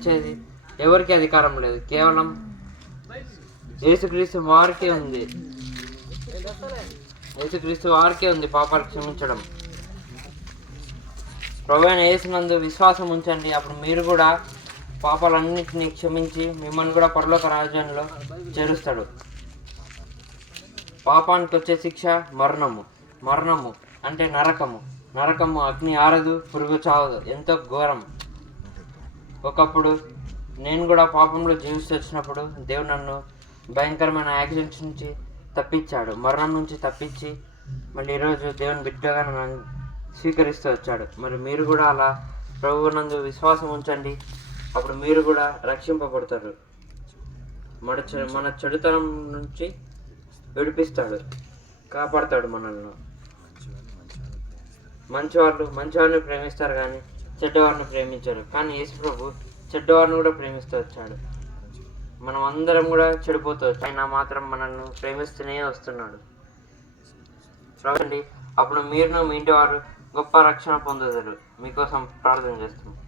క్షమించేది ఎవరికి అధికారం లేదు, కేవలం యేసుక్రీస్తు వారికే ఉంది. యేసుక్రీస్తు వారికే ఉంది పాపాలు క్షమించడం. ప్రభువైన యేసునందు విశ్వాసం ఉంచండి, అప్పుడు మీరు కూడా పాపాలన్నింటినీ క్షమించి మిమ్మల్ని కూడా పరలోక రాజ్యంలో చేరుస్తాడు. పాపానికి వచ్చే శిక్ష మరణము. మరణము అంటే నరకము. నరకము అగ్ని ఆరదు, పురుగు చావదు, ఎంతో ఘోరం. ఒకప్పుడు నేను కూడా పాపంలో జీవిస్తూ వచ్చినప్పుడు దేవుడు నన్ను భయంకరమైన యాక్సిడెంట్స్ నుంచి తప్పించాడు, మరణం నుంచి తప్పించి మళ్ళీ ఈరోజు దేవుని బిడ్డగా నన్ను స్వీకరిస్తూ వచ్చాడు. మరి మీరు కూడా అలా ప్రభువునందు విశ్వాసం ఉంచండి, అప్పుడు మీరు కూడా రక్షింపబడతారు. మన చెడుతనం నుంచి విడిపిస్తాడు, కాపాడతాడు మనల్ని. మంచివారిని ప్రేమిస్తారు కానీ చెడ్డవారిని ప్రేమించారు. కానీ యేసు ప్రభు చెడ్డవారిని కూడా ప్రేమిస్తూ వచ్చాడు. మనం అందరం కూడా చెడిపోతూ వచ్చాడు, ఆయన మాత్రం మనల్ని ప్రేమిస్తూనే వస్తున్నాడు. చూడండి, అప్పుడు మీరును మీ ఇంటి వారు గొప్ప రక్షణ పొందుతారు. మీకోసం ప్రార్థన చేస్తున్నాం.